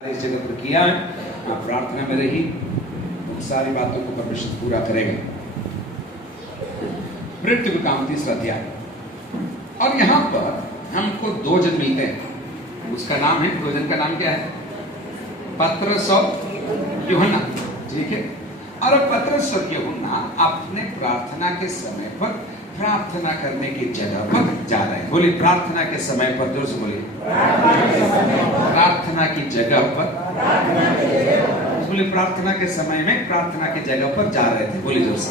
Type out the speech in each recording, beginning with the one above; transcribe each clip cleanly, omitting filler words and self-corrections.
इस जगह पर किया है, आप प्रार्थना में रही, उन सारी बातों को परमेश्वर पूरा करेगा। मृत्यु का काम 3रा अध्याय। और यहाँ पर हमको 2 जन मिलते हैं। उसका नाम है, 2 जन का नाम क्या है? पतरस और यूहन्ना। ठीक है। और अब पतरस और यूहन्ना अपने प्रार्थना के समय पर प्रार्थना करने की जगह पर जा रहे हैं। बोलिए प्रार्थना के समय पर, जोर से बोलिए प्रार्थना की जगह पर। बोलिए प्रार्थना के समय में प्रार्थना की जगह पर जा रहे थे। बोलिए जोर से।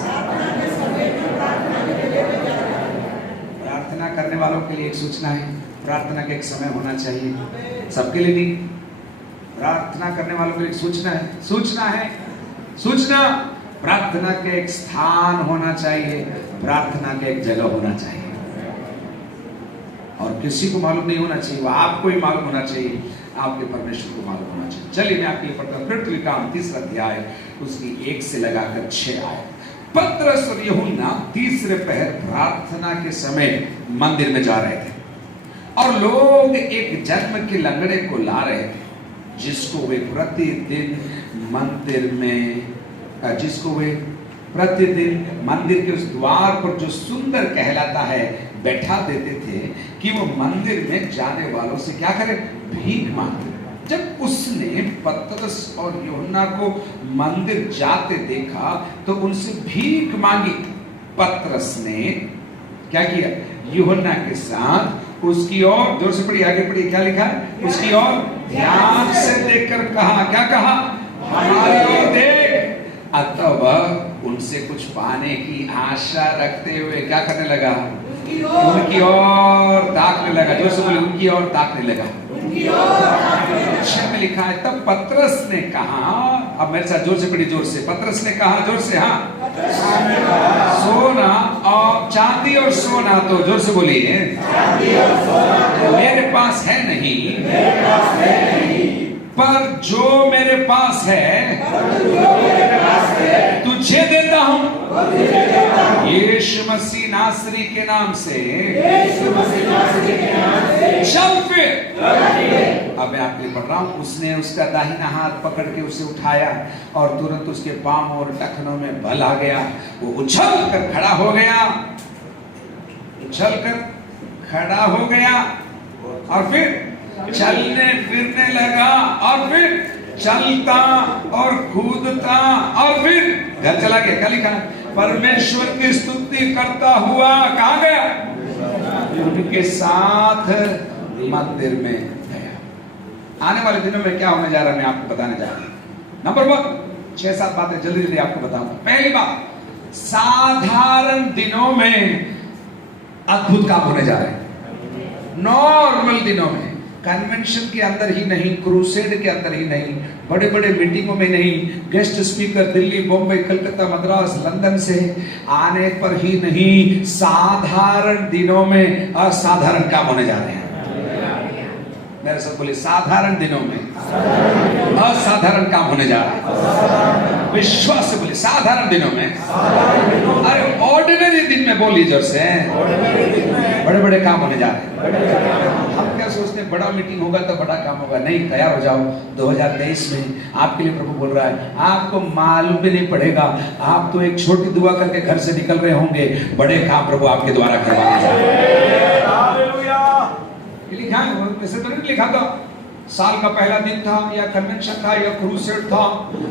प्रार्थना करने वालों के लिए एक सूचना है, प्रार्थना का एक समय होना चाहिए, सबके लिए नहीं। प्रार्थना करने वालों के लिए एक सूचना प्रार्थना के एक स्थान होना चाहिए, प्रार्थना के एक जगह होना चाहिए। और किसी को मालूम नहीं होना चाहिए, वो आपको ही मालूम होना चाहिए, आपके परमेश्वर को मालूम होना चाहिए। चलिए मैं आपके लिए पढ़ता हूं मृत्यु का काम 3रा अध्याय, उसकी 1 से लगाकर 6 आयत। पतरस और यूहन्ना 3रे पहर प्रार्थना के समय मंदिर में जा रहे थे, और लोग एक जन्म के लंगड़े को ला रहे थे, जिसको वे प्रतिदिन मंदिर के उस द्वार पर जो सुंदर कहलाता है बैठा देते थे, कि वो मंदिर में जाने वालों से क्या करे? भीख मांगे। जब उसने पतरस और यूहन्ना को मंदिर जाते देखा तो उनसे भीख मांगी। पतरस ने क्या किया? यूहन्ना के साथ उसकी ओर, जोर से पढ़िए, आगे पढ़िए, क्या लिखा है? उसकी ओर ध्यान से देखकर कहा, क्या कहा? हमारी ओर देख। अतः वह उनसे कुछ पाने की आशा रखते हुए क्या करने लगा? उनकी ओर ताकने लगा। जोर से बोले, उनकी ओर ताकने लगा। में लिखा है, तब पतरस ने कहा, अब मेरे साथ जोर से पढ़िए, जोर से। पतरस ने कहा, जोर से, हाँ, सोना और चांदी और सोना, तो जोर से बोलिए, मेरे पास है नहीं, पर जो मेरे पास है तुझे देता हूं, यीशु मसीह नासरी के नाम से चल फिर। अब मैं आपके पढ़ रहा हूं। उसने उसका दाहिना हाथ पकड़ के उसे उठाया, और तुरंत उसके पांव और टखनों में बल आ गया। वो उछल कर खड़ा हो गया, और फिर चलने फिरने लगा, और फिर चलता और कूदता, और फिर घर चला गया। क्या लिखा? परमेश्वर की स्तुति करता हुआ कहाँ गया? उनके साथ मंदिर में गया। आने वाले दिनों में क्या होने जा रहा है मैं आपको बताने जा रहा हूं। नंबर 1, 6-7 बातें जल्दी आपको बताऊंगा। पहली बात, साधारण दिनों में अद्भुत काम होने जा रहे हैं। नॉर्मल दिनों में, कन्वेंशन के अंदर ही नहीं, क्रूसेड के अंदर ही नहीं, बड़े बड़े मीटिंगों में नहीं, guest speaker Delhi, Bombay, Calcutta, Madras, London से आने पर ही नहीं, साधारण दिनों में असाधारण काम होने जा रहे हैं। मेरे साथ बोले, साधारण दिनों में असाधारण काम होने जा रहा है। विश्वास से बोले, साधारण दिनों में। अरे ऑर्डिनरी दिन में बोलिए जोर से, बड़े बड़े काम होने जा रहे हैं। हम क्या सोचते हैं, बड़ा मीटिंग होगा तो बड़ा काम होगा? नहीं, तैयार हो जाओ। 2023 में आपके लिए प्रभु बोल रहा है, आपको मालूम भी नहीं पड़ेगा, आप तो एक छोटी दुआ करके घर से निकल रहे होंगे, बड़े काम प्रभु आपके द्वारा करवाने जा रहे हैं। लिखा है, ऐसे तो नहीं लिखा था साल का पहला दिन था, या कन्वेंशन था, या क्रूसेड था,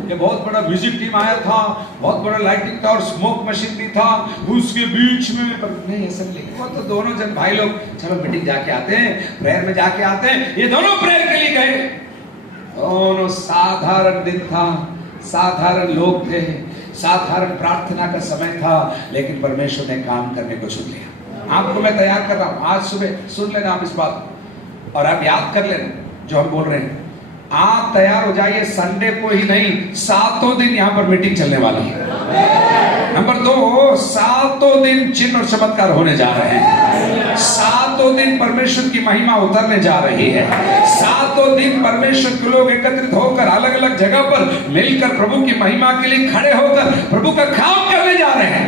ये बहुत बड़ा म्यूजिक टीम आया था, बहुत बड़ा लाइटिंग था, और स्मोक मशीन भी था उसके बीच में। नहीं, ऐसा नहीं लिखा। तो दोनों जन भाई लोग, चलो मीटिंग जाके आते हैं, प्रेयर में जाके आते हैं, ये दोनों प्रेयर के लिए गए। दोनों साधारण दिन था, साधारण लोग थे, साधारण प्रार्थना का समय था, लेकिन परमेश्वर ने काम करने को चुन लिया। आपको मैं तैयार कर रहा हूं, आज सुबह सुन लेना आप इस बात, और आप याद कर लेना जो हम बोल रहे हैं। आप तैयार हो जाइए, संडे को ही नहीं, 7 दिन यहां पर मीटिंग चलने वाली है। नंबर 2, 7 दिन चिन्ह और चमत्कार होने जा रहे हैं। 7 दिन परमेश्वर की महिमा उतरने जा रही है। 7 दिन परमेश्वर के लोग एकत्रित होकर अलग अलग जगह पर मिलकर प्रभु की महिमा के लिए खड़े होकर प्रभु का काम करने जा रहे हैं।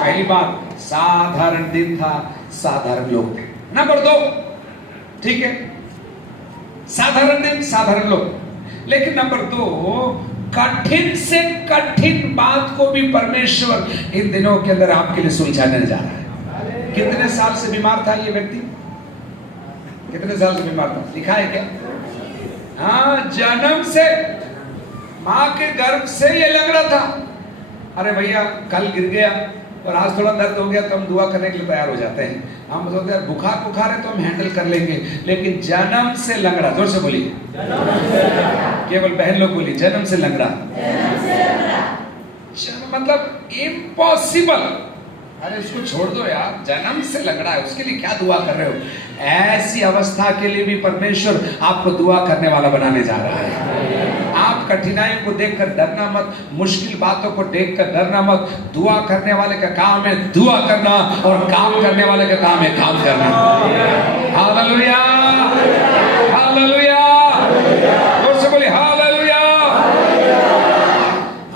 पहली बात, साधारण दिन था, साधारण लोग थे। नंबर 2, ठीक है, साधारण नहीं, साधारण लोग। लेकिन नंबर 2, कठिन से कठिन बात को भी परमेश्वर इन दिनों के अंदर आपके लिए सुलझाने जा रहा है। कितने साल से बीमार था ये व्यक्ति? कितने साल से बीमार था? लिखा है क्या? हाँ, जन्म से, माँ के गर्भ से ये लग रहा था। अरे भैया, कल गिर गया और आज थोड़ा दर्द हो गया तो हम दुआ करने के लिए तैयार हो जाते हैं। हम सोचते हैं बुखार है तो हम हैंडल कर लेंगे, लेकिन जन्म से लंगड़ा, जोर से बोलिए, केवल बहन लोग बोली, जन्म से लंगड़ा, मतलब इम्पॉसिबल। अरे इसको छोड़ दो यार, जन्म से लंगड़ा है, उसके लिए क्या दुआ कर रहे हो? ऐसी अवस्था के लिए भी परमेश्वर आपको दुआ करने वाला बनाने जा रहा है। आप कठिनाइयों को देखकर डरना मत, मुश्किल बातों को देखकर डरना मत। दुआ करने वाले का काम है दुआ करना, और काम करने वाले का काम है काम करना। हालेलुया, हालेलुया, जोर से बोलिए हालेलुया।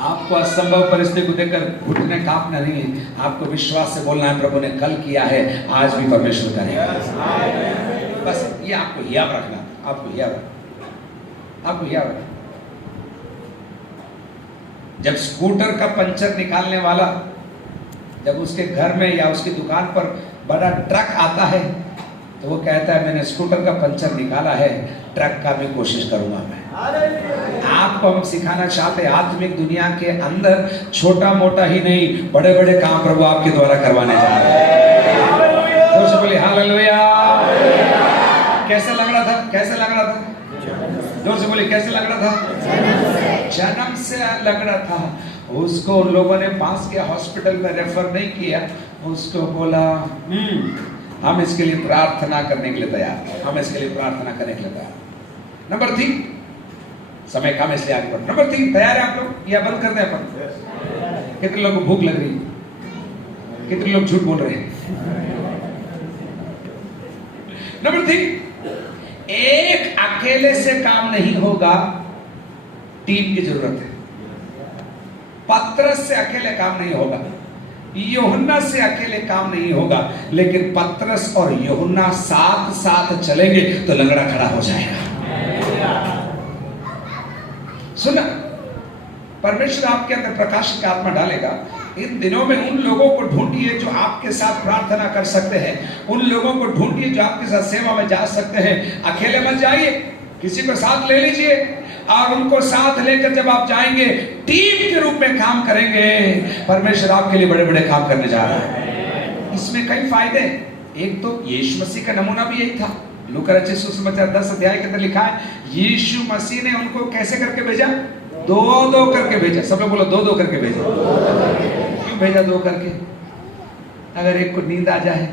आपको असंभव परिस्थिति को देखकर घुटने कांपना नहीं है, आपको विश्वास से बोलना है, प्रभु ने कल किया है, आज भी परमेश्वर करेगा। बस ये आपको याद रखना, आपको याद रखना। जब स्कूटर का पंचर निकालने वाला, जब उसके घर में या उसकी दुकान पर बड़ा ट्रक आता है, तो वो कहता है मैंने स्कूटर का पंचर निकाला है, ट्रक का भी कोशिश करूंगा मैं। आपको हम सिखाना चाहते हैं, आत्मिक दुनिया के अंदर छोटा मोटा ही नहीं, बड़े बड़े काम प्रभु आपके द्वारा करवाने जा रहे हैं। जोर से बोलिए हालेलुया। कैसे लग रहा था? कैसे लग रहा था? जोर से बोलिए, कैसे लग रहा था? जन्म से लग रहा था। उसको उन लोगों ने पास के हॉस्पिटल में रेफर नहीं किया, उसको बोला हम इसके लिए प्रार्थना करने के लिए तैयार, हम इसके लिए प्रार्थना करने के लिए तैयार। नंबर 3, समय कम इसलिए आगे बढ़। नंबर 3, तैयार है आप लोग या बंद कर दें अपन? कितने लोगों को भूख लग रही? कितने लोग झूठ बोल रहे हैं? नंबर 3, एक अकेले से काम नहीं होगा, टीम की जरूरत है। पतरस से अकेले काम नहीं होगा, यूहन्ना से अकेले काम नहीं होगा, लेकिन पतरस और यूहन्ना साथ साथ चलेंगे तो लंगड़ा खड़ा हो जाएगा। सुना, परमेश्वर आपके अंदर प्रकाश की आत्मा डालेगा। इन दिनों में उन लोगों को ढूंढिए जो आपके साथ प्रार्थना कर सकते हैं, उन लोगों को ढूंढिए जो आपके साथ सेवा में जा सकते हैं। अकेले मत जाइए, किसी को साथ ले लीजिए, और उनको साथ लेकर जब आप जाएंगे, टीम के रूप में काम करेंगे, परमेश्वर आपके लिए बड़े बड़े काम करने जा रहा है। इसमें कई फायदे। एक तो यीशु मसीह का नमूना भी यही था। लूका रचित सुसमाचार 10 अध्याय के अंदर लिखा है, यीशु मसीह ने उनको कैसे करके भेजा? 2-2 करके भेजा। सब लोग बोलो 2-2 करके भेजा। क्यों भेजा 2 करके? अगर एक को नींद आ जाए,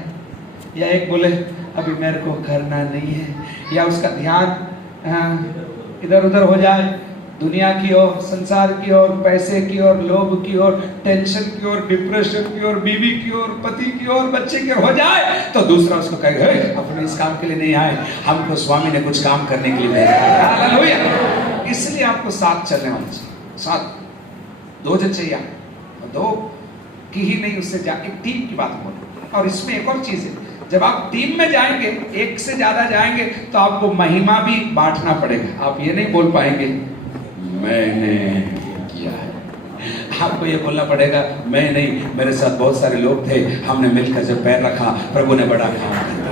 या एक बोले अभी मेरे को करना नहीं है, या उसका ध्यान इधर उधर हो जाए, दुनिया की ओर, संसार की ओर, पैसे की ओर, लोभ की ओर, टेंशन की ओर, डिप्रेशन की ओर, बीवी की ओर, पति की ओर, बच्चे की ओर हो जाए, तो दूसरा उसको कहेगा अपने इस काम के लिए नहीं आए, हमको स्वामी ने कुछ काम करने के लिए भेजा है। हालेलुया। इसलिए आपको साथ चलने वाले चाहिए, साथ 2 जन चाहिए, 2 की ही नहीं, उससे एक टीम की बात बोलो। और इसमें एक और चीज है, जब आप टीम में जाएंगे, एक से ज्यादा जाएंगे, तो आपको महिमा भी बांटना पड़ेगा। आप ये नहीं बोल पाएंगे मैंने किया है, आपको ये बोलना पड़ेगा मैं नहीं, मेरे साथ बहुत सारे लोग थे, हमने मिलकर जब पैर रखा, प्रभु ने बड़ा काम कर दिया।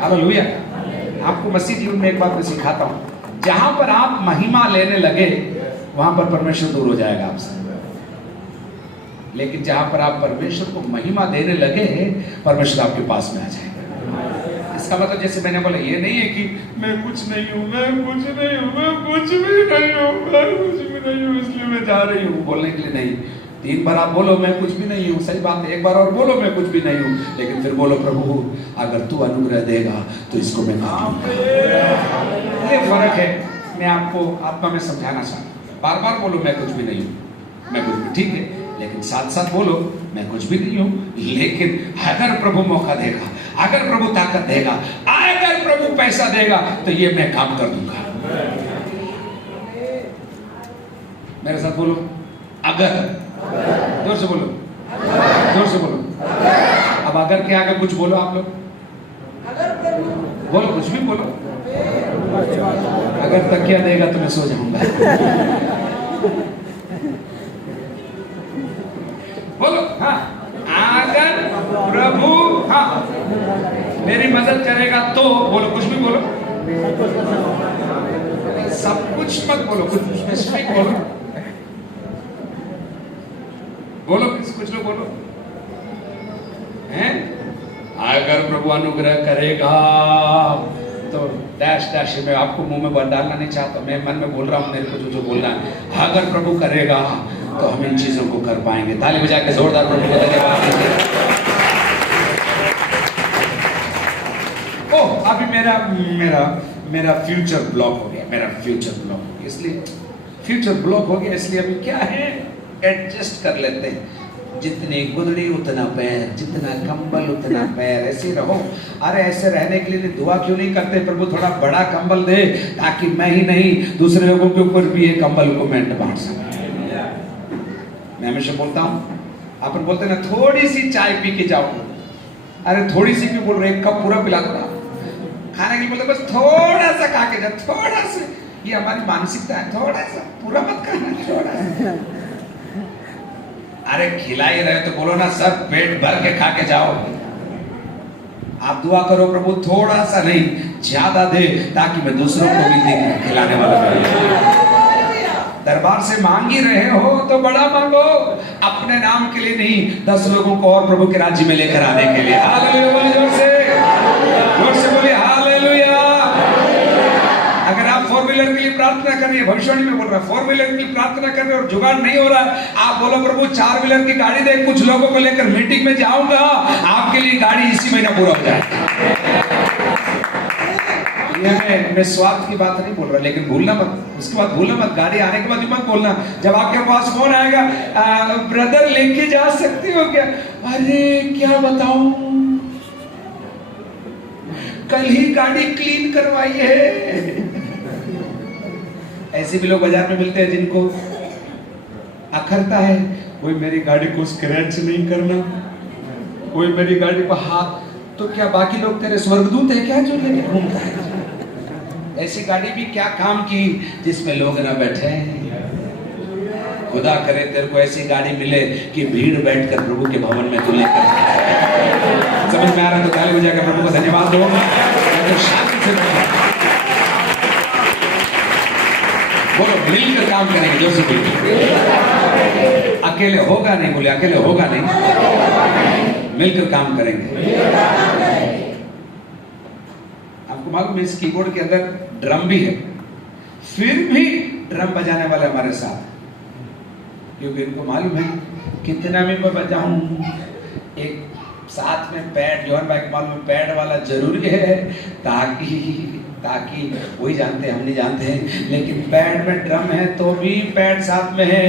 हालेलुया। आपको मसीह जीवन में एक बात मैं सिखाता हूं, जहां पर आप महिमा लेने लगे, वहां पर परमेश्वर दूर हो जाएगा आपसे। लेकिन जहां पर आप परमेश्वर को महिमा देने लगे, परमेश्वर आपके पास में आ जाएगा। इसका मतलब जैसे मैंने बोला, ये नहीं है कि मैं कुछ नहीं हूं, मैं कुछ नहीं हूं, मैं कुछ भी नहीं हूं, मैं कुछ भी नहीं हूं, इसलिए मैं जा रही हूं, बोलने के लिए नहीं। 3 बार आप बोलो मैं कुछ भी नहीं हूं, सही बात है। 1 बार और बोलो मैं कुछ भी नहीं हूं, लेकिन फिर बोलो प्रभु अगर तू अनुग्रह देगा तो इसको मैं मानूंगा। ये फर्क है, मैं आपको आत्मा में समझाना चाहता हूं। बार बार बोलो मैं कुछ भी नहीं हूं, मैं कुछ भी, ठीक है, लेकिन साथ साथ बोलो मैं कुछ भी नहीं हूं, लेकिन अगर प्रभु मौका देगा, अगर प्रभु ताकत देगा, अगर प्रभु पैसा देगा, तो ये मैं काम कर दूंगा। मेरे साथ बोलो अगर, जोर से बोलो, जोर से बोलो। अब अगर के आगे कुछ बोलो आप लोग, बोलो कुछ भी बोलो। अगर तकिया देगा तो मैं सो जाऊंगा। बोलो हाँ, अगर प्रभु हाँ मेरी मदद करेगा तो, बोलो कुछ भी बोलो, सब कुछ मत बोलो, कुछ स्पेसिफिक बोलो, बोलो कुछ लोग बोलो हैं। अगर प्रभु अनुग्रह करेगा तो डैश डैश, मैं आपको मुंह में बात डालना नहीं चाहता, मैं मन में बोल रहा हूँ, मेरे को जो बोलना है। अगर प्रभु करेगा तो हम इन चीजों को कर पाएंगे। ताली बजा के जोरदार प्रभु को धन्यवाद दीजिए। ओह, अभी मेरा मेरा मेरा फ्यूचर ब्लॉक हो गया, मेरा फ्यूचर ब्लॉक हो गया, इसलिए फ्यूचर ब्लॉक हो गया, इसलिए अभी क्या है, एडजस्ट कर लेते हैं। जितनी गुदड़ी उतना पैर, जितना कंबल उतना पैर, ऐसे रहो। अरे ऐसे रहने के लिए दुआ क्यों नहीं करते, प्रभु थोड़ा बड़ा कंबल दे ताकि मैं ही नहीं दूसरे लोगों के ऊपर भी ये कंबल को मैं बांट सकूं। मैं हमेशा बोलता हूँ, अपन बोलते ना थोड़ी सी चाय पी के जाओ, अरे थोड़ी सी क्यों बोल रहे, एक कप पूरा पिला दो ना। खाने के लिए बोलते बस थोड़ा सा खा के जाओ, थोड़ा सा, ये हमारी मानसिकता है, थोड़ा सा, पूरा मत खाना, थोड़ा सा। अरे खिला ही रहे तो बोलो ना सब पेट भर के खा के जाओ। आप दुआ करो प्रभु थोड़ा सा नहीं ज्यादा दे ताकि मैं दूसरों को भी दे खिलाने वाला बन। दरबार से मांग ही रहे हो तो बड़ा मांगो, अपने नाम के लिए नहीं, 10 लोगों को और प्रभु के राज्य में लेकर आने के लिए। हालेलुया, जोर से बोलिए हालेलुया। अगर आप 4 व्हीलर के लिए प्रार्थना कर रही है, भविष्यवाणी में बोल रहा है, 4 व्हीलर के लिए प्रार्थना कर रहे हो और जुगाड़ नहीं हो रहा, आप बोलो प्रभु 4 व्हीलर की गाड़ी दे, कुछ लोगों को लेकर मीटिंग में जाऊंगा, आपके लिए गाड़ी इसी महीना पूरा हो जाए। मैं स्वार्थ की बात नहीं बोल रहा, लेकिन भूलना मत, उसके बाद भूलना मत, गाड़ी आने के बाद मत बोलना, जब आपके पास फोन आएगा, ब्रदर लेके जा सकते हो क्या? अरे क्या बताऊं, कल ही गाड़ी क्लीन करवाई है। ऐसे भी लोग बाजार में मिलते हैं जिनको अखरता है, कोई मेरी गाड़ी को स्क्रैच नहीं करना, कोई मेरी गाड़ी पर हाथ, तो क्या बाकी लोग तेरे स्वर्गदूत है क्या जो लेके घूमता है? ऐसी गाड़ी भी क्या काम की जिसमें लोग ना बैठे। खुदा करे तेरे को ऐसी गाड़ी मिले कि भीड़ बैठकर प्रभु के भवन में तू लेकर, समझ में आ रहा है तो ताली बजाकर प्रभु को धन्यवाद दो। तो शांति से बोलो, मिलकर काम करेंगे, जो से अकेले होगा नहीं, बोले अकेले होगा नहीं, मिलकर काम करेंगे। आपको मालूम है इस कीबोर्ड के अंदर ड्रम भी है, फिर भी ड्रम बजाने वाले हमारे साथ, क्योंकि इनको मालूम है कितना भी मैं बजाऊं, एक साथ में पैड, जॉन भाई को मालूम है पैड वाला जरूरी है, ताकि वही जानते हैं, हम नहीं जानते हैं, लेकिन पैड में ड्रम है तो भी पैड साथ में है।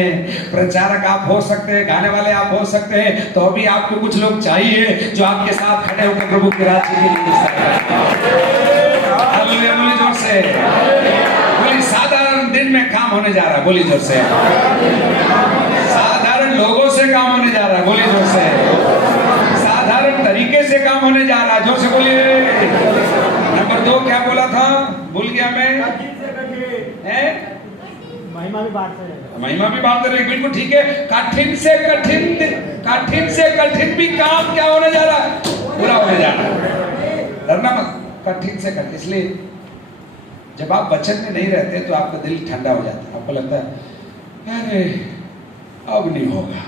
प्रचारक आप हो सकते हैं, गाने वाले आप हो सकते हैं, तो भी आपको कुछ लोग चाहिए जो आपके साथ खड़े होकर प्रभु के राज्य के लिए। हालेलुया, बोलिए जोर से, बोलिए साधारण दिन में काम होने जा रहा है, बोलिए जोर से, साधारण लोगों से काम होने जा रहा है, बोलिए जोर से, साधारण तरीके से काम होने जा रहा है, जोर से बोलिए। नंबर 2 क्या बोला था, भूल गया मैं, महिमा भी बांटते रहे, महिमा भी बांटते रहे, बिल्कुल ठीक है। कठिन से कठिन भी काम क्या होने जा रहा है, पूरा होने जा रहा है। डरना मत, कठिन से कठिन, इसलिए जब आप वचन में नहीं रहते तो आपका दिल ठंडा हो जाता है, आपको लगता है अरे अब नहीं होगा,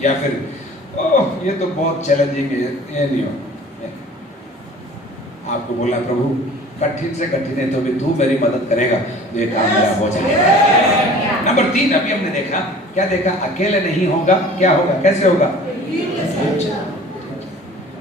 या फिर ओह ये तो बहुत चैलेंजिंग है, ये नहीं होगा। आपको बोला प्रभु कठिन से कठिन है तो भी तू मेरी मदद करेगा तो ये काम मेरा हो जाएगा। नंबर 3 अभी हमने देखा, क्या देखा, अकेले नहीं होगा, क्या होगा, कैसे होगा,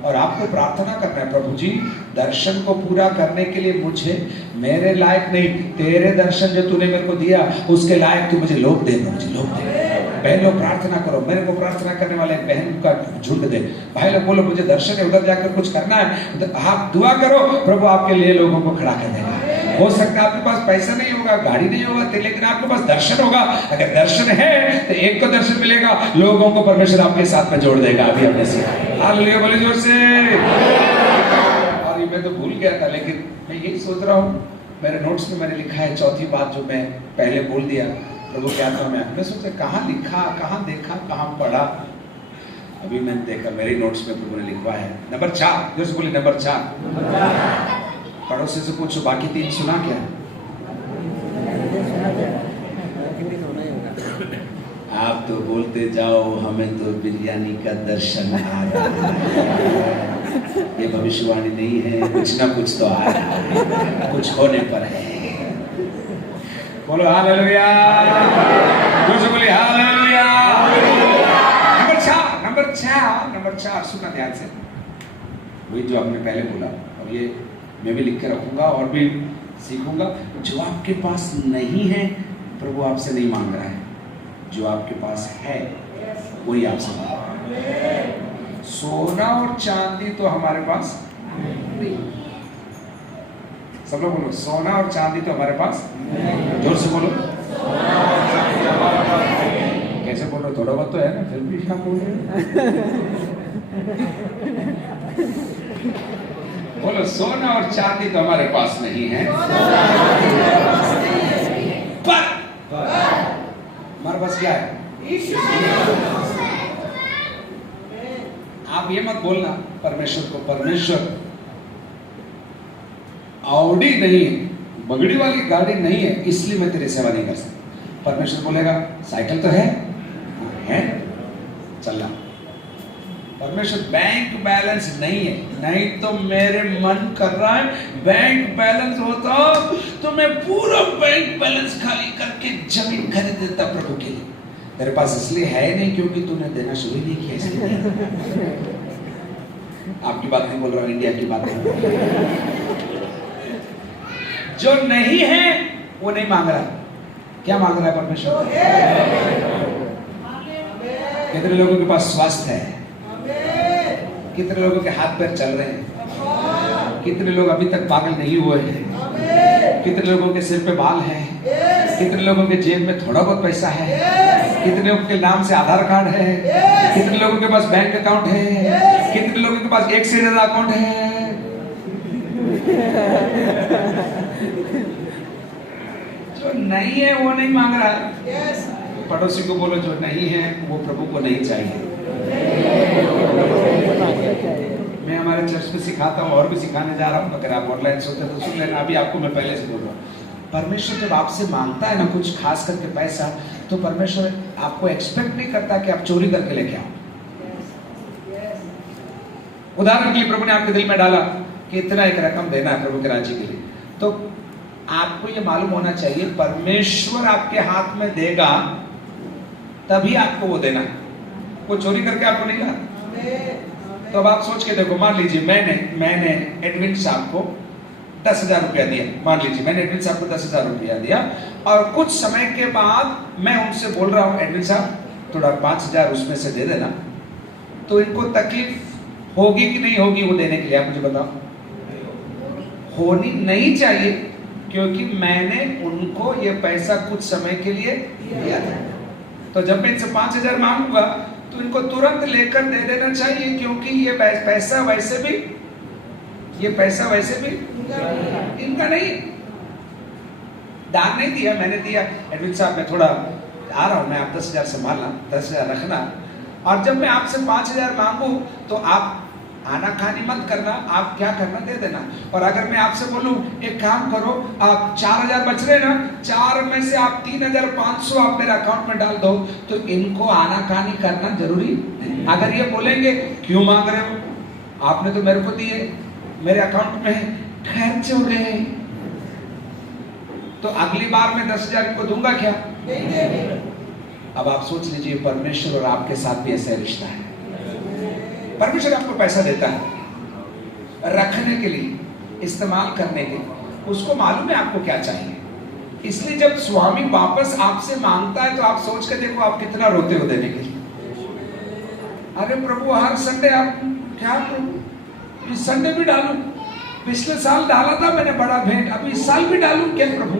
और आपको प्रार्थना करना है, प्रभु जी दर्शन को पूरा करने के लिए मुझे मेरे लायक नहीं, तेरे दर्शन जो तूने मेरे को दिया उसके लायक तू मुझे लोग दे, प्रभु जी लोग दे। बहन लोग प्रार्थना करो, मेरे को प्रार्थना करने वाले बहन का झुंड दे, भाई लोग बोलो मुझे दर्शन है, उधर जाकर कुछ करना है, तो आप दुआ करो, प्रभु आपके लिए लोगों को खड़ा कर देगा। हो सकता है आपके पास पैसा नहीं होगा, गाड़ी नहीं होगा, लेकिन आपके पास दर्शन होगा। अगर दर्शन है तो एक को दर्शन मिलेगा, लोगों को परमेश्वर आपके साथ में जोड़ देगा। अभी हमने सीखा, हालेलुया, बोलिए जोर से। और ये मैं तो भूल गया था, लेकिन मैं यही सोच रहा हूँ मेरे नोट्स में मैंने लिखा है चौथी बात जो मैं पहले बोल दिया, प्रभु क्या था मैं सोचा कहाँ लिखा, कहाँ देखा, कहाँ पढ़ा। अभी मैंने देखा मेरे नोट्स में प्रभु ने लिखवा है नंबर 4, जो बोले नंबर 4। पड़ोसी से पूछो बाकी 3 सुना क्या? आप तो बोलते जाओ हमें तो बिरयानी का दर्शन आ रहा है। ये भविष्यवाणी नहीं है, कुछ ना कुछ तो आ रहा है, कुछ होने पर है। बोलो हालेलुया, जोर से बोलिए हालेलुया। नंबर 4 सुनना ध्यान से, वही जो आपने पहले बोला, और ये मैं भी लिख के रखूंगा और भी सीखूंगा। जो आपके पास नहीं है प्रभु आपसे नहीं मांग रहा है, जो आपके पास है वही आपसे मांग रहा है। सोना और चांदी तो हमारे पास नहीं। सब लोग बोलो सोना और चांदी तो हमारे पास, जोर से बोलो। कैसे बोल रहे? थोड़ा बहुत तो है ना, फिर भी क्या बोल रहे? बोलो सोना और चांदी तो हमारे पास नहीं है, पर हमारे पास क्या है? आप ये मत बोलना परमेश्वर को, परमेश्वर ऑडी नहीं है, बगड़ी वाली गाड़ी नहीं है इसलिए मैं तेरी सेवा नहीं कर सकता। परमेश्वर बोलेगा साइकिल तो है चलना। परमेश्वर बैंक बैलेंस नहीं है, नहीं तो मेरे मन कर रहा है बैंक बैलेंस होता तो मैं पूरा बैंक बैलेंस खाली करके जमीन खरीद देता प्रभु के लिए। तेरे पास इसलिए है नहीं क्योंकि तूने देना शुरू नहीं किया इसलिए। आपकी बात नहीं बोल रहा, इंडिया की बात नहीं। जो नहीं है वो नहीं मांग रहा, क्या मांग रहा है परमेश्वर? कितने लोगों के पास स्वास्थ्य है? कितने लोगों के हाथ पैर चल रहे हैं? कितने लोग अभी तक पागल नहीं हुए हैं? कितने लोगों के सिर पे बाल हैं? कितने लोगों के जेब में थोड़ा बहुत पैसा है? कितने लोगों के नाम से आधार कार्ड है? कितने लोगों के पास बैंक अकाउंट है? कितने लोगों के पास एक से ज्यादा अकाउंट है? जो नहीं है वो नहीं मांग रहा है। पड़ोसी को बोलो जो नहीं है वो प्रभु को नहीं चाहिए। मैं हमारे चर्च में सिखाता हूँ और भी सिखाने जा रहा हूँ, अगर आप ऑनलाइन सोते तो सुन लेना। अभी आपको मैं पहले से बोल रहा हूँ, परमेश्वर जब आपसे मांगता है ना कुछ, खास करके पैसा, तो परमेश्वर आपको एक्सपेक्ट नहीं करता कि आप चोरी करके लेके आओ। उदाहरण के लिए प्रभु ने आपके दिल में डाला कि इतना एक रकम देना है प्रभु के राज्य के लिए, तो आपको ये मालूम होना चाहिए परमेश्वर आपके हाथ में देगा तभी आपको वो देना, वो चोरी करके आपको नहीं देना। तो अब आप सोच के देखो, मान लीजिए मैंने एडविन साहब को 10,000 रुपया दिया, मान लीजिए मैंने एडविन साहब को 10,000 रुपया दिया, और कुछ समय के बाद मैं उनसे बोल रहा हूँ एडविन साहब थोड़ा 5,000 उसमें से दे देना, तो इनको तकलीफ होगी कि नहीं होगी वो देने के लिए? आप मुझे बताओ। होनी नहीं चाहिए, क्योंकि मैंने उनको ये पैसा कुछ समय के लिए दिया था। तो जब मैं इनसे 5,000 मांगूंगा तो इनको तुरंत लेकर दे देना चाहिए, क्योंकि ये पैसा वैसे भी इनका नहीं। दान नहीं दिया, मैंने दिया एडविन साहब मैं थोड़ा आ रहा हूं, मैं आप 10,000 संभालना, 10,000 रखना, और जब मैं आपसे 5,000 मांगू तो आप आनाकानी मत करना, आप क्या करना दे देना। और अगर मैं आपसे बोलूं एक काम करो, आप 4,000 बच रहे ना, 4 में से आप 3,500 आप मेरे अकाउंट में डाल दो, तो इनको आनाकानी करना जरूरी नहीं। अगर ये बोलेंगे क्यों मांग रहे हो, आपने तो मेरे को दिए, मेरे अकाउंट में खर्च हो गए, तो अगली बार मैं 10,000 इनको दूंगा क्या? अब आप सोच लीजिए, परमेश्वर और आपके साथ भी ऐसा रिश्ता है। परमेश्वर आपको पैसा देता है रखने के लिए, इस्तेमाल करने के लिए, उसको मालूम है आपको क्या चाहिए। इसलिए जब स्वामी वापस आपसे मांगता है तो आप सोच के देखो आप कितना रोते हो देने के लिए। अरे प्रभु हर संडे आप क्या प्रभु इस संडे भी डालूं, पिछले साल डाला था मैंने बड़ा भेंट, अभी इस साल भी डालूं क्या प्रभु?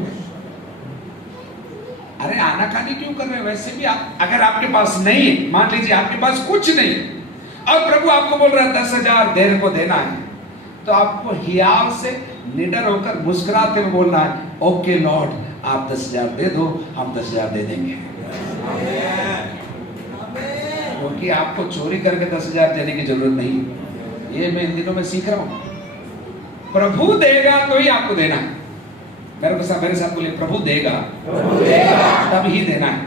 अरे आनाकानी क्यों कर रहे हो? वैसे भी आप अगर आपके पास नहीं है, मान लीजिए आपके पास कुछ नहीं, और प्रभु आपको बोल रहा है 10,000 देर को देना है, तो आपको हियाव से निडर होकर मुस्कुराते हुए बोलना है, ओके लॉर्ड, आप 10,000 दे दो, हम 10,000 दे देंगे। क्योंकि आपको चोरी करके 10,000 देने की जरूरत नहीं। ये मैं इन दिनों में सीख रहा हूं। प्रभु देगा तो ही आपको देना है। मेरे साथ बोलिए, प्रभु देगा तब ही देना है।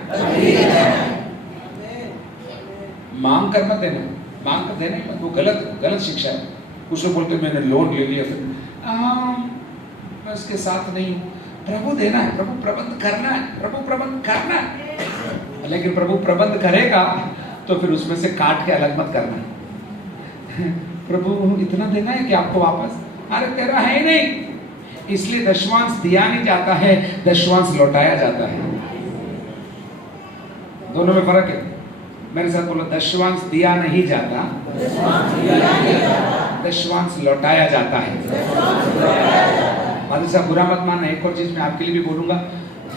मांग कर मत देना, मांग कर देना मत, वो गलत शिक्षा है। कुछ लोग बोलते मैंने लोन ले लिया, फिर मैं उसके साथ नहीं हूं। प्रभु देना है, प्रभु प्रबंध करना है, प्रभु प्रबंध करना है। लेकिन प्रभु प्रबंध करेगा तो फिर उसमें से काट के अलग मत करना। प्रभु इतना देना है कि आपको वापस, अरे तेरा है ही नहीं, इसलिए दशवांश दिया नहीं जाता है, दशवांश लौटाया जाता है। दोनों में फर्क है। मेरे साथ बोलो, दशवांश दिया नहीं जाता, दशवांश लौटाया जाता है। फादर साहब बुरा मत मानना, एक और चीज मैं आपके लिए भी बोलूंगा,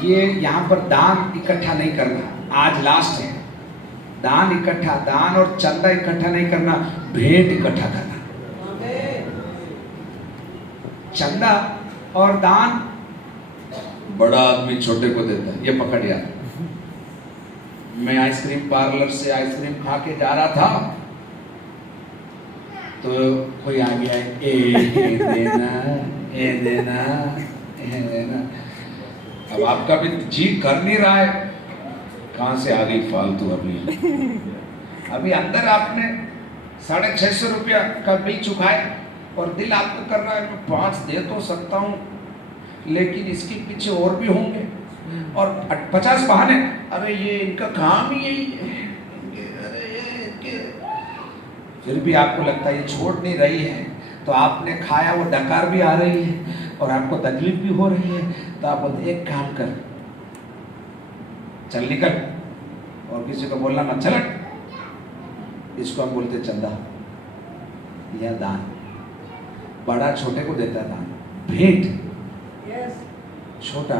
ये यहाँ पर दान इकट्ठा नहीं करना, आज लास्ट है। दान इकट्ठा, दान और चंदा इकट्ठा नहीं करना, भेंट इकट्ठा करना। चंदा और दान बड़ा आदमी छोटे को देता है, ये पकड़ यार। मैं आइसक्रीम पार्लर से आइसक्रीम खा के जा रहा था तो कोई आ गया, ए देना, ए देना, ए देना। अब आपका भी जी कर नहीं रहा है, कहां से आ गई फालतू। अभी अंदर आपने 650 रुपया का बिल चुकाए और दिल आपको कर रहा है मैं 5 दे तो सकता हूं, लेकिन इसके पीछे और भी होंगे और 50 बहाने। अरे ये इनका काम ही यही है, फिर भी आपको लगता है ये छोड़ नहीं रही है, तो आपने खाया वो डकार भी आ रही है और आपको तकलीफ भी हो रही है, तो आप बोलते एक काम कर, चल निकल, और किसी को बोलना मत, चलट। इसको हम बोलते चंदा या दान। बड़ा छोटे को देता है दान, भेंट छोटा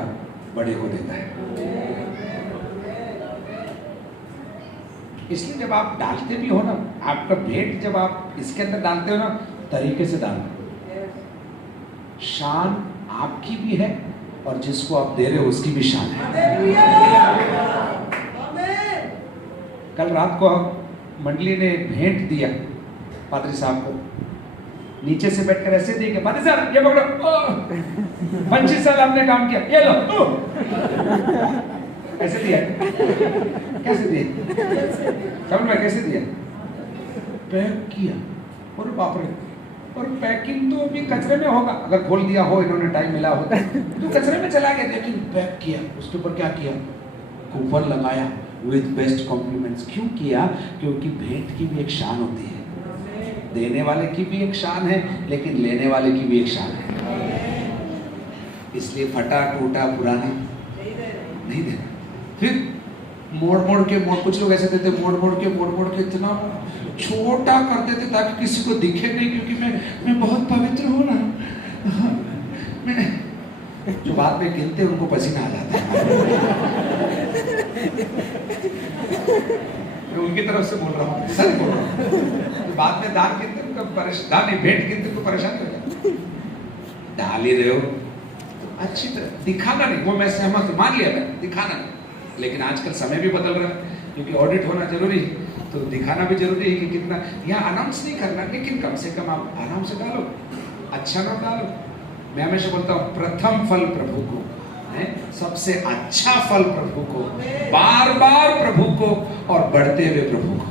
बड़े को देता है। इसलिए जब आप डालते भी हो ना, आपका भेंट जब आप इसके अंदर डालते हो ना, तरीके से डालना। शान आपकी भी है और जिसको आप दे रहे हो उसकी भी शान है। कल रात को मंडली ने भेंट दिया पादरी साहब को, नीचे से बैठकर ऐसे दिए कि पादरी साहब ये पकड़ो, 25 साल आपने काम किया, ये लो। ऐसे दिया, कैसे दिया, समझ में कैसे दिया, पैक किया। और बाप रे, और पैकिंग तो अभी कचरे में होगा, अगर खोल दिया हो, इन्होंने टाइम मिला हो तो कचरे में चला गया, लेकिन पैक किया। उसके ऊपर क्या किया, कूपन लगाया विद बेस्ट कॉम्प्लीमेंट्स। क्यों किया, क्योंकि भेंट की भी एक शान होती है, देने वाले की भी एक शान है, लेकिन लेने वाले की भी एक शान है। इसलिए फटा टूटा पुराना नहीं देना। फिर मोड़ के कुछ लोग ऐसे देते, मोड़ के इतना छोटा कर देते ताकि किसी को दिखे नहीं, क्योंकि मैं बहुत पवित्र हूँ ना। मैं जो बाद में गिनते उनको पसीना आ जाता है। मैं उनकी तरफ से बोल रहा हूँ, सच बोल रहा हूँ। तो बाद में दान गिनते उनको परेशान, भेंट गिनते उनको परेशान हो जाता। डाल ही रहे हो तो अच्छी तरह दिखाना नहीं, वो मैं सहमत मान लिया, मैं दिखाना नहीं। लेकिन आजकल समय भी बदल रहा है, क्योंकि ऑडिट होना जरूरी है, तो दिखाना भी जरूरी है कि कितना। यहाँ अनाउंस नहीं करना, लेकिन कम से कम आप आराम से डालो, अच्छा नोट डालो। मैं हमेशा बोलता हूँ, प्रथम फल प्रभु को है, सबसे अच्छा फल प्रभु को, बार बार प्रभु को, और बढ़ते हुए प्रभु को।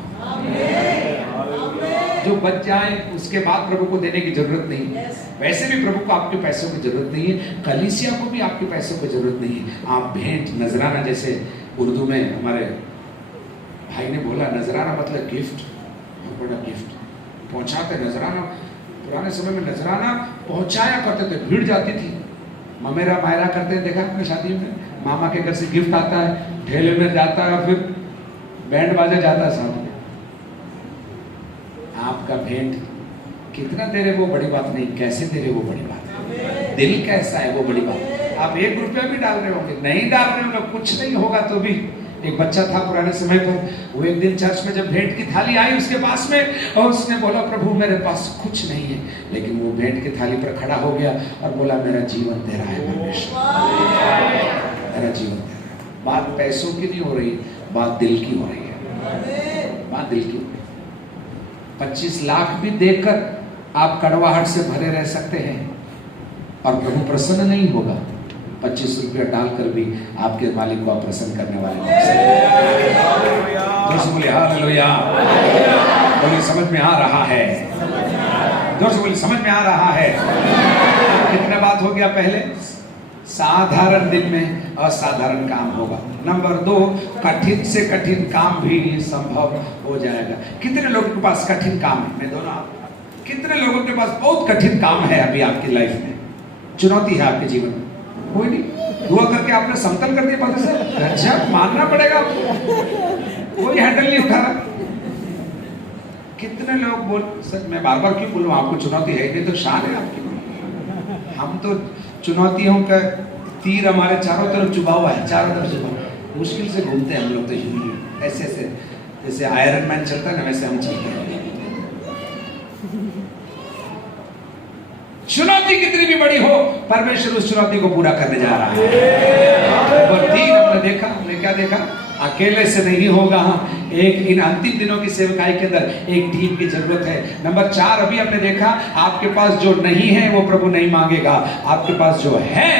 जो बच जाए उसके बाद प्रभु को देने की जरूरत नहीं। वैसे भी प्रभु को आपके पैसों की जरूरत नहीं है, कलीसिया को भी आपके पैसों की जरूरत नहीं है। आप भेंट, नजराना, जैसे उर्दू में हमारे भाई ने बोला, नजराना मतलब गिफ्ट, बहुत बड़ा गिफ्ट पहुंचाते। नजराना, पुराने समय में नजराना पहुंचाया करते थे, भीड़ जाती थी। ममेरा मायरा करते हैं, देखा आपने शादी में, मामा के घर से गिफ्ट आता है, ठेले में जाता है, फिर बैंड बाजा जाता है साथ में। आपका भेंट कितना दे रहे वो बड़ी बात नहीं, कैसे दे रहे वो बड़ी बात है। दिल कैसा है वो बड़ी बात है। आप 1 रुपया भी डाल रहे होंगे, नहीं डाल रहे होंगे, कुछ नहीं होगा तो भी, एक बच्चा था पुराने समय पर, वो एक दिन चर्च में जब भेंट की थाली आई उसके पास में, और उसने बोला प्रभु मेरे पास कुछ नहीं है, लेकिन वो भेंट की थाली पर खड़ा हो गया और बोला मेरा जीवन तेरा है परमेश्वर, मेरा जीवन तेरा। बात पैसों की नहीं हो रही, बात दिल की हो रही है, बात दिल की। 25 लाख भी देकर आप कड़वाहट से भरे रह सकते हैं और प्रभु प्रसन्न नहीं होगा। 25 रुपया डालकर भी आपके मालिक को प्रसन्न करने वाले जोर से बोले हालेलुया। बोले समझ में आ रहा है, जोर से बोले समझ में आ रहा है। कितना बात हो गया पहले, साधारण दिन में असाधारण काम होगा। नंबर 2, कठिन से कठिन काम भी संभव हो जाएगा। कितने लोगों के पास कठिन काम है, मैं दोनों कितने लोगों के पास बहुत कठिन काम है अभी आपकी लाइफ में, चुनौती है आपके जीवन में? कोई नहीं, दुआ करके आपने समतल कर दिया पता से, अच्छा मानना पड़ेगा आपको, कोई हैंडल नहीं उठा रहा। कितने लोग बोल, सर मैं बार बार क्यों बोलूं, आपको चुनौती है, ये तो शान है आपकी। हम तो चुनौतियों का तीर हमारे चारों तरफ चुभा हुआ है, चारों तरफ चुभा, मुश्किल से घूमते हैं हम लोग तो यूं ऐसे ऐसे, जैसे आयरन मैन चलता है ना वैसे हम चलते हैं। चुनौती कितनी भी बड़ी हो, परमेश्वर उस चुनौती को पूरा करने जा रहा है। नंबर 3 हमने देखा, हमने क्या देखा, अकेले से नहीं होगा। एक इन अंतिम दिनों की सेवकाई के अंदर एक टीम की जरूरत है। नंबर 4 अभी हमने देखा, आपके पास जो नहीं है वो प्रभु नहीं मांगेगा, आपके पास जो है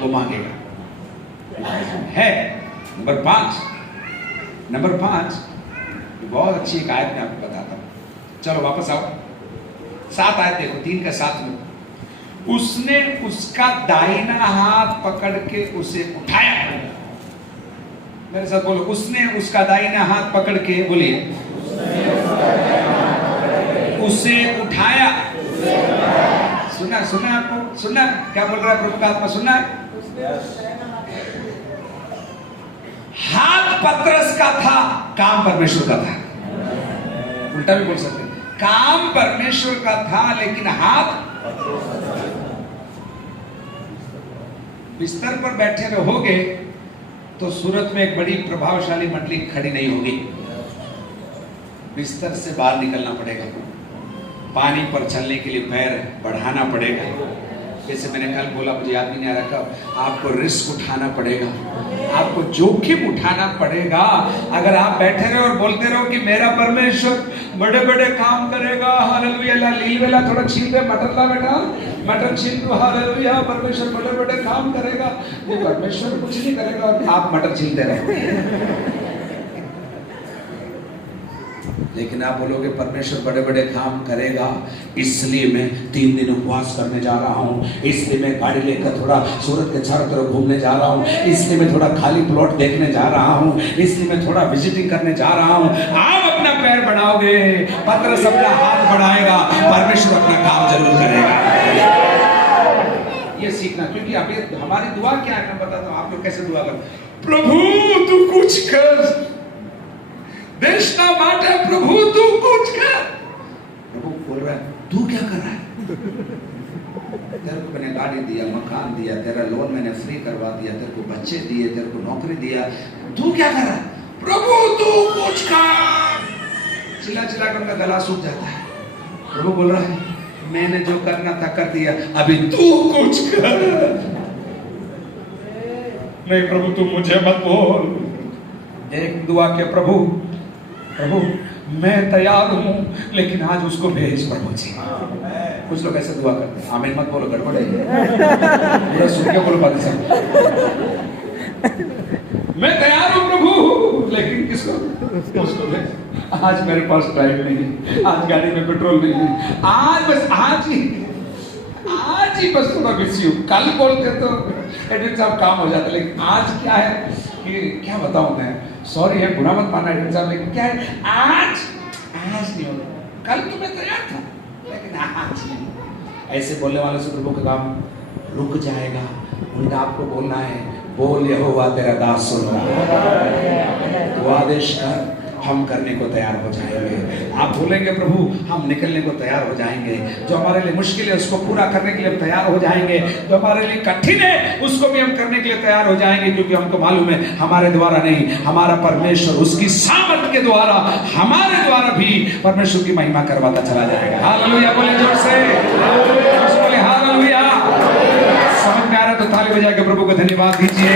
वो मांगेगा, है। नंबर 5 बहुत अच्छी एक आयत मैं आपको बताता हूं, चलो वापस आओ। 7 आयत देखो, 3 का 7 में, उसने उसका दाहिना हाथ पकड़ के उसे उठाया। मेरे साथ बोलो, उसने उसका दाहिना हाथ पकड़ के, बोलिए, उसे उठाया। सुना आपको, सुना क्या बोल रहा है प्रभु का आत्मा, सुना? हाथ पतरस का था, काम परमेश्वर का था। उल्टा भी बोल सकते हैं, काम परमेश्वर का था लेकिन हाथ। बिस्तर पर बैठे रहोगे तो सूरत में एक बड़ी प्रभावशाली मंडली खड़ी नहीं होगी, बिस्तर से बाहर निकलना पड़ेगा, पानी पर चलने के लिए पैर बढ़ाना पड़ेगा। जैसे मैंने कल बोला, मुझे याद भी नहीं आ रहा कब, आपको रिस्क उठाना पड़ेगा, आपको जोखिम उठाना पड़ेगा। अगर आप बैठे रहो और बोलते रहो कि मेरा परमेश्वर बड़े बड़े काम करेगा, हालेलुया, लील वेला थोड़ा छील दे, मटर ला बेटा, मटर छील दो, हालेलुया, परमेश्वर बड़े बड़े काम करेगा, ये परमेश्वर कुछ नहीं करेगा और आप मटर छीलते रहो। लेकिन आप बोलोगे परमेश्वर बड़े बड़े काम करेगा, इसलिए मैं 3 दिन उपवास करने जा रहा हूँ, इसलिए मैं गाड़ी लेकर थोड़ा सूरत के चारों तरफ घूमने जा रहा हूँ, इसलिए मैं थोड़ा खाली प्लॉट देखने जा रहा हूँ, इसलिए मैं थोड़ा विजिटिंग करने जा रहा हूँ। आप अपना पैर बढ़ाओगे, पतरस अपना हाथ बढ़ाएगा, परमेश्वर अपना काम जरूर करेगा। ये सीखना, क्योंकि अभी हमारी दुआ क्या है मैं बताता हूँ, आप लोग कैसे दुआ कर, प्रभु तू कुछ कर, देश ना बांटे, प्रभु तू कुछ कर। प्रभु बोल रहा है, तू क्या कर रहा है? तेरे को मैंने गाड़ी दिया, मकान दिया, तेरा लोन मैंने फ्री करवा दिया, तेरे को बच्चे दिए, तेरे को नौकरी दिया, तू क्या कर रहा है? प्रभु तू कुछ कर। चिल्ला चिल्ला कर उनका गला सूख जाता है। प्रभु बोल रहा है, मैंने जो करना था कर दिया, अभी तू कुछ कर। नहीं प्रभु तू मुझे मत बोल। एक दुआ के, प्रभु मैं तैयार हूं, लेकिन आज उसको भेज प्रभु जी। कुछ लोग ऐसे दुआ करते हैं, आमीन मत बोलो, गड़बड़ है, पूरा सुन के बोलो बात सब। मैं तैयार हूं प्रभु, लेकिन किसको? उसको भेज। आज मेरे पास टाइम नहीं, आज गाड़ी में पेट्रोल नहीं है, आज ही बस थोड़ा बिजी हूँ। कल बोलते तो एडिट साहब काम हो जाता, लेकिन आज क्या है कि क्या बताऊं मैं, सॉरी है, बुरा मत मानना एडिट साहब, लेकिन क्या है, आज नहीं होगा। कल तो मैं तैयार था, लेकिन आज नहीं। ऐसे बोलने वाले से प्रभु का काम रुक जाएगा। उल्टा आपको बोलना है, बोल यहोवा तेरा दास सुन रहा है। तो आदेश कर, हम करने को तैयार हो जाएंगे। आप बोलेंगे प्रभु हम निकलने को तैयार हो जाएंगे। जो हमारे लिए मुश्किल है उसको पूरा करने के लिए हम तैयार हो जाएंगे। जो हमारे लिए कठिन है उसको भी हम करने के लिए तैयार हो जाएंगे, क्योंकि हमको मालूम है हमारे द्वारा नहीं, हमारा परमेश्वर उसकी सामर्थ के द्वारा हमारे द्वारा भी परमेश्वर की महिमा करवाता चला जाएगा। हालेलुया बोले जोर से, बोले हालेलुया। समझ में आ रहा तो ताली बजा के प्रभु को धन्यवाद दीजिए।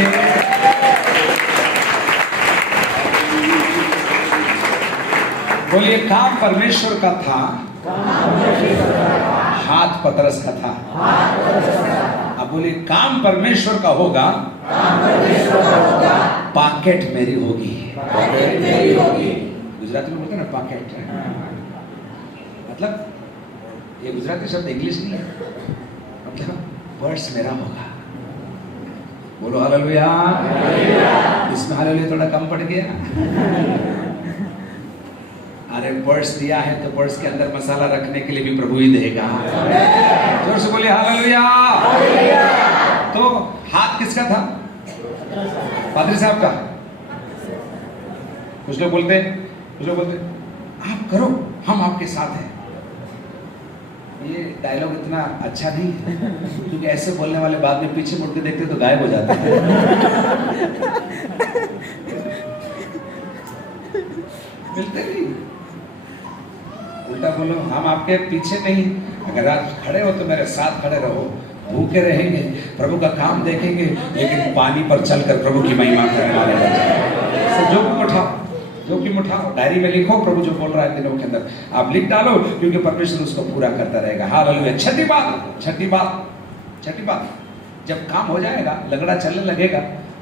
बोलिए काम परमेश्वर का था, हाथ पतरस का था। अब बोलिए काम परमेश्वर का होगा, पॉकेट मेरी होगी। गुजराती में बोलते हैं ना पॉकेट, मतलब ये गुजराती शब्द इंग्लिश नहीं है, मतलब पर्स मेरा होगा। बोलो हालेलुया। इसमें हालेलुया थोड़ा कम पड़ गया। अरे पर्स दिया है तो पर्स के अंदर मसाला रखने के लिए भी प्रभु ही देगा। जोर से बोले हालेलुया। तो हाथ किसका था? पादरी साहब का। कुछ लोग बोलते आप करो हम आपके साथ हैं। ये डायलॉग इतना अच्छा नहीं है, क्योंकि ऐसे बोलने वाले बाद में पीछे मुड़ के देखते तो गायब हो जाते हैं। मिलते नहीं। उल्टा बोलो हम आपके पीछे नहीं, अगर आप खड़े हो तो मेरे साथ खड़े रहो। भूखे रहेंगे, प्रभु का काम देखेंगे, लेकिन पानी पर चलकर प्रभु की महिमा करने वाले बन जाएंगे। जोखिम उठाओ, डायरी में लिखो प्रभु जो बोल रहा है दिनों के अंदर आप लिख डालो, क्योंकि परमेश्वर उसको पूरा करता रहेगा। हालेलुया। छठी बात, जब काम हो जाएगा, लगड़ा चलने लगेगा,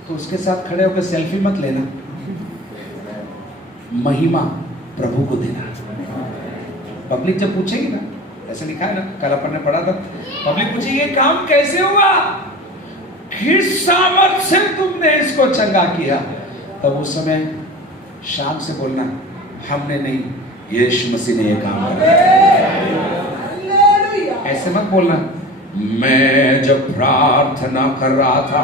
तो उसके साथ खड़े होकर सेल्फी मत लेना, महिमा प्रभु को देना। पब्लिक जब पूछेगी ना, ऐसे लिखा है ना, कल अपन ने पढ़ा था, पब्लिक पूछेगी ये काम कैसे हुआ, किस सामर्थ से तुमने इसको चंगा किया, तब उस समय शाम से बोलना हमने नहीं, यीशु मसीह ने ये काम किया। ऐसे मत बोलना। मैं जब प्रार्थना कर रहा था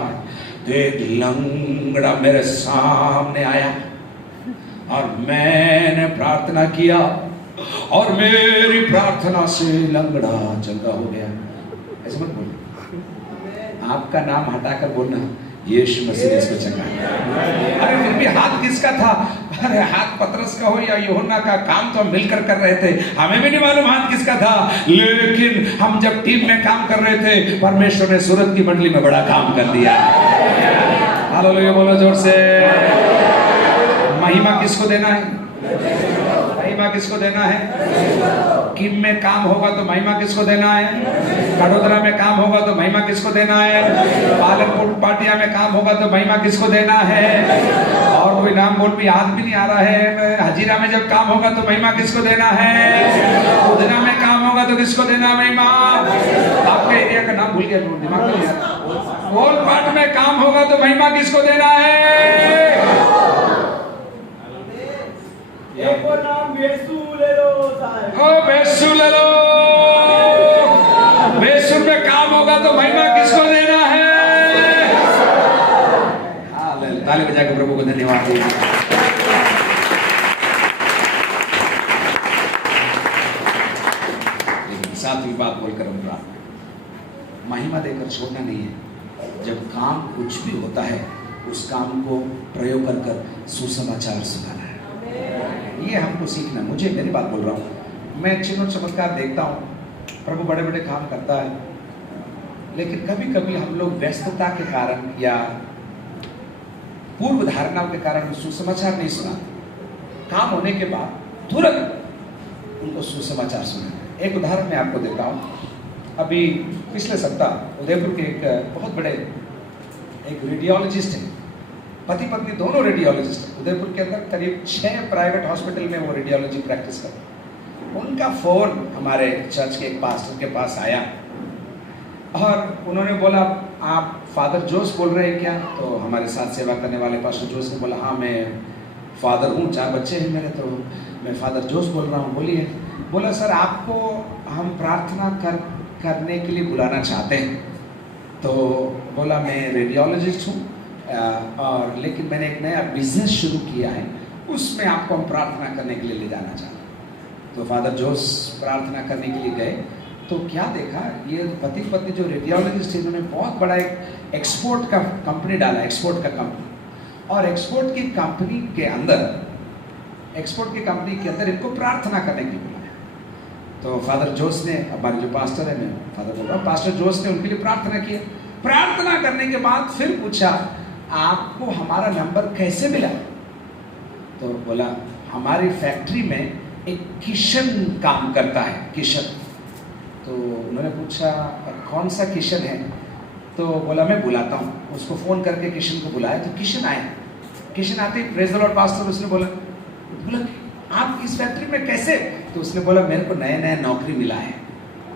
तो एक लंगड़ा मेरे सामने आया और मैंने प्रार्थना किया और मेरी प्रार्थना से लंगड़ा चंगा हो गया। ऐसे मत बोलना। आपका नाम हटाकर बोलना यीशु मसीह ने इसको चंगा किया। अरे फिर भी हाथ किसका था? अरे हाथ पतरस का हो या यूहन्ना का, काम तो हम मिलकर कर रहे थे, हमें भी नहीं मालूम हाथ किसका था, लेकिन हम जब टीम में काम कर रहे थे, परमेश्वर ने सूरत की मंडली में बड़ा काम कर दिया। हालेलुया बोलो जोर से। महिमा किसको देना है? महिमा किसको देना है? किम में काम होगा तो महिमा किसको देना है? कड़ोदरा में काम होगा तो महिमा किसको देना है? पालनपुर पाटिया में काम होगा तो महिमा किसको देना है? और कोई नाम बोल भी याद भी नहीं आ रहा है। हजीरा में जब काम होगा तो महिमा किसको देना है? उधना में काम होगा तो किसको देना महिमा? आपके एरिया का नाम भूल गया, दिमाग में नहीं आ रहा। ओलपाट में काम होगा तो महिमा किसको देना है? एक और नाम बेसू ले लो साहब। ओ बेसू ले लो। बेसू में काम होगा तो महिमा किसको देना है? ताली बजा के प्रभु को धन्यवाद दीजिए। लेकिन सातवीं बात बोलकर हम महिमा देकर छोड़ना नहीं है। जब काम कुछ भी होता है उस काम को प्रयोग कर सुसमाचार सुनाना है। ये हमको सीखना। मुझे मेरी बात बोल रहा हूँ, मैं चिन्ह चमत्कार देखता हूँ, प्रभु बड़े बड़े काम करता है, लेकिन कभी कभी हम लोग व्यस्तता के कारण या पूर्व धारणाओं के कारण सुसमाचार नहीं सुनाते। काम होने के बाद तुरंत उनको सुसमाचार सुनाते। एक उदाहरण मैं आपको देता हूँ। अभी पिछले सप्ताह उदयपुर के एक बहुत बड़े एक रेडियोलॉजिस्ट हैं, पति पत्नी दोनों रेडियोलॉजिस्ट हैं। उदयपुर के अंदर करीब 6 प्राइवेट हॉस्पिटल में वो रेडियोलॉजी प्रैक्टिस करते हैं। उनका फ़ोन हमारे चर्च के एक पास्टर के पास आया और उन्होंने बोला आप फादर जोस बोल रहे हैं क्या? तो हमारे साथ सेवा करने वाले पास्टर जोस ने बोला हाँ मैं फादर हूँ, 4 बच्चे हैं मेरे, तो मैं फादर जोस बोल रहा हूँ, बोलिए। बोला सर आपको हम प्रार्थना करने के लिए बुलाना चाहते हैं। तो बोला मैं रेडियोलॉजिस्ट हूँ और लेकिन मैंने एक नया बिजनेस शुरू किया है उसमें आपको हम प्रार्थना करने के लिए ले जाना चाहते हैं। तो फादर जोस प्रार्थना करने के लिए गए तो क्या देखा, ये पति पत्नी जो रेडियोलॉजिस्ट थे इन्होंने बहुत बड़ा एक एक्सपोर्ट का कंपनी डाला, एक्सपोर्ट का कंपनी, और एक्सपोर्ट की कंपनी के अंदर इनको प्रार्थना करने के लिए बुलाया। तो फादर जोस ने, हमारे जो पास्टर है, मैं फादर बोल रहा हूँ, पास्टर जोस ने उनके लिए प्रार्थना की। प्रार्थना करने के बाद फिर पूछा आपको हमारा नंबर कैसे मिला? तो बोला हमारी फैक्ट्री में एक किशन काम करता है, किशन। तो उन्होंने पूछा कौन सा किशन है? तो बोला मैं बुलाता हूँ। उसको फ़ोन करके किशन को बुलाया तो किशन आया। किशन आते ही प्रेज़ द लॉर्ड पास्टर, उसने बोला आप इस फैक्ट्री में कैसे? तो उसने बोला मेरे को नया नौकरी मिला है।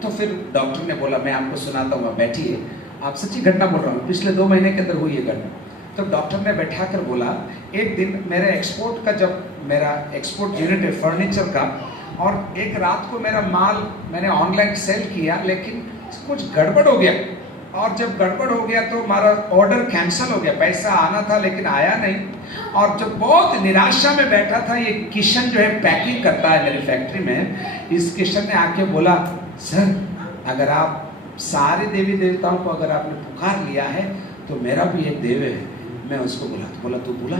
तो फिर डॉक्टर ने बोला मैं आपको सुनाता हूँ, बैठिए, आप सच्ची घटना बोल रहा हूँ, पिछले 2 महीने के अंदर हुई ये घटना। तो डॉक्टर ने बैठा कर बोला एक दिन मेरे एक्सपोर्ट का, जब मेरा एक्सपोर्ट यूनिट है फर्नीचर का, और एक रात को मेरा माल मैंने ऑनलाइन सेल किया, लेकिन कुछ गड़बड़ हो गया, और जब गड़बड़ हो गया तो हमारा ऑर्डर कैंसिल हो गया। पैसा आना था लेकिन आया नहीं, और जब बहुत निराशा में बैठा था, ये किशन जो है पैकिंग करता है मेरी फैक्ट्री में, इस किशन ने आके बोला सर अगर आप सारे देवी देवताओं को अगर आपने पुकार लिया है तो मेरा भी एक देव है, मैं उसको बुला। तो बोला तू बुला।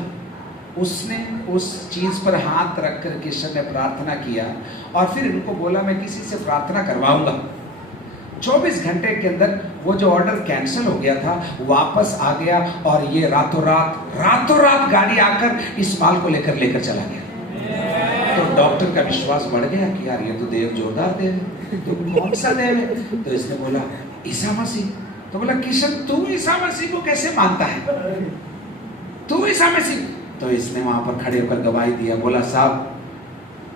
उसने उस चीज़ पर हाथ रखकर किशन ने प्रार्थना किया, और फिर इनको बोला मैं किसी से प्रार्थना करवाऊंगा। 24 घंटे के अंदर वो जो ऑर्डर कैंसिल हो गया था वापस आ गया, और ये रातों रात गाड़ी आकर इस माल को लेकर चला गया। तो डॉक्टर का विश्वास बढ़ गया कि यार ये तो देव जोरदार देव है। तो कौन सा देव है? तो इसने बोला ईसा मसीह। तो बोला किशन तू ईसा मसीह को कैसे मानता है? तू ईसा मसीह? तो इसने वहां पर खड़े होकर गवाही दिया, बोला साहब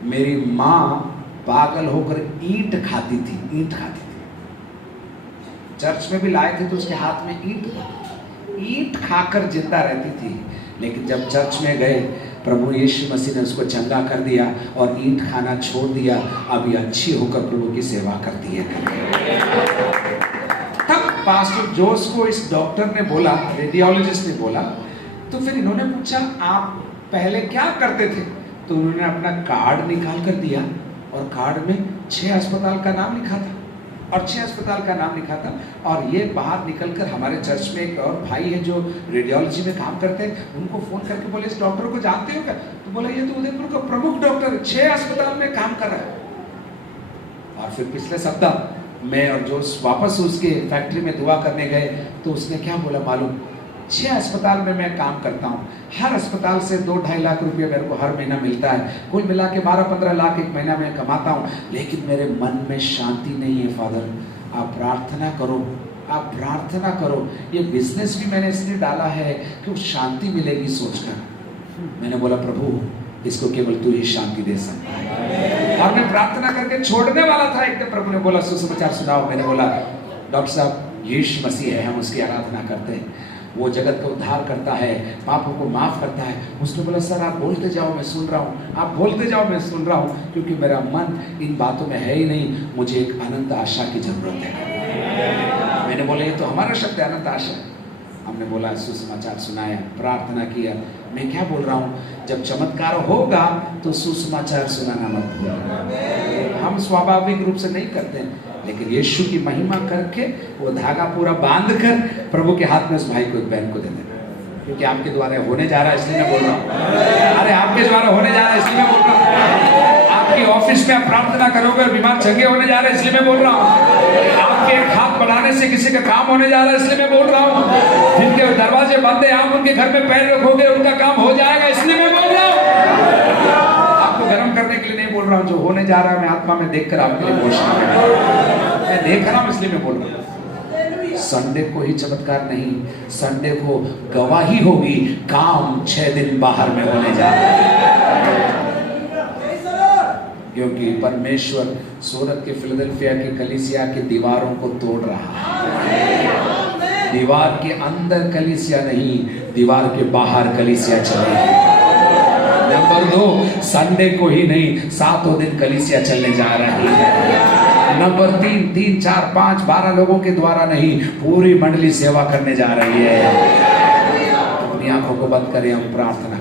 मेरी माँ पागल होकर ईंट खाती थी। चर्च में भी लाए थे तो उसके हाथ में ईंट खाकर जिंदा रहती थी, लेकिन जब चर्च में गए प्रभु यीशु मसीह ने उसको चंगा कर दिया और ईंट खाना छोड़ दिया। अभी अच्छी होकर प्रभु की सेवा करती है। तब पास्टर जोस को इस डॉक्टर ने बोला, रेडियोलॉजिस्ट ने बोला, तो फिर इन्होंने पूछा आप पहले क्या करते थे? तो उन्होंने अपना कार्ड निकाल कर दिया, और कार्ड में 6 अस्पताल का नाम लिखा था, और ये बाहर निकलकर हमारे चर्च में एक और भाई है जो रेडियोलॉजी में काम करते हैं, उनको फोन करके बोले इस डॉक्टर को जानते हो क्या? तो बोला ये तो उदयपुर का प्रमुख डॉक्टर 6 अस्पताल में काम कर रहा है। और फिर पिछले सप्ताह मैं और जो वापस उसके फैक्ट्री में दुआ करने गए तो उसने क्या बोला मालूम? 6 अस्पताल में मैं काम करता हूँ, हर अस्पताल से 2-2.5 लाख रुपये मेरे को हर महीना मिलता है, कुल मिला के 12-15 लाख एक महीना में कमाता हूँ, लेकिन मेरे मन में शांति नहीं है। फादर आप प्रार्थना करो, ये बिजनेस भी मैंने इसलिए डाला है कि शांति मिलेगी सोचकर। मैंने बोला प्रभु इसको केवल तू ही शांति दे सकता है। और मैं प्रार्थना करके छोड़ने वाला था, एकदम प्रभु ने बोला सुसमाचार सुनाओ। मैंने बोला डॉक्टर साहब यीशु मसीह है, हम उसकी आराधना करते हैं, वो जगत का उद्धार करता है, पापों को माफ करता है। उसने बोला सर आप बोलते जाओ मैं सुन रहा हूँ, आप बोलते जाओ मैं सुन रहा हूँ, क्योंकि मेरा मन इन बातों में है ही नहीं, मुझे एक अनंत आशा की जरूरत है। मैंने बोला ये तो हमारा शब्द है अनंत आशा। हमने बोला सुसमाचार सुनाया, प्रार्थना किया। मैं क्या बोल रहा हूँ, जब चमत्कार होगा तो सुसमाचार सुनाना मत भूलना। हम स्वाभाविक रूप से नहीं करते, लेकिन यीशु की महिमा करके वो धागा पूरा बांध कर प्रभु के हाथ में उस भाई को, बहन को दे देना, क्योंकि आपके द्वारा होने जा रहा है इसलिए मैं बोल रहा हूँ। अरे आपके द्वारा होने जा रहा है इसलिए मैं बोल रहा हूँ। आपकी ऑफिस में आप प्रार्थना करोगे और बीमार चंगे होने जा रहे हैं इसलिए मैं बोल रहा हूँ। आपके हाथ बढ़ाने से किसी का काम होने जा रहा है इसलिए मैं बोल रहा हूँ। जिनके दरवाजे बंद है आप उनके घर में पैर रखोगे उनका काम हो जाएगा इसलिए मैं बोल रहा हूँ। आपको गर्म करने के लिए नहीं बोल रहा हूँ, जो होने जा रहा है मैं आत्मा में देखकर आपके लिए घोषणा कर रहा हूँ। मैं देख रहा हूँ इसलिए मैं बोल रहा हूँ। संडे को ही चमत्कार नहीं, संडे को गवाही होगी, काम 6 दिन बाहर में होने जा रहा है, क्योंकि परमेश्वर सूरत के फिलाडेल्फिया की कलीसिया की दीवारों को तोड़ रहा है। दीवार के अंदर कलीसिया नहीं, दीवार के बाहर कलीसिया चलेगी। नंबर 2, संडे को ही नहीं 7 दिन कलीसिया चलने जा रही है। नंबर 3, 4, 5, 12 लोगों के द्वारा नहीं, पूरी मंडली सेवा करने जा रही है। अपनी आंखों को बंद करें, हम प्रार्थना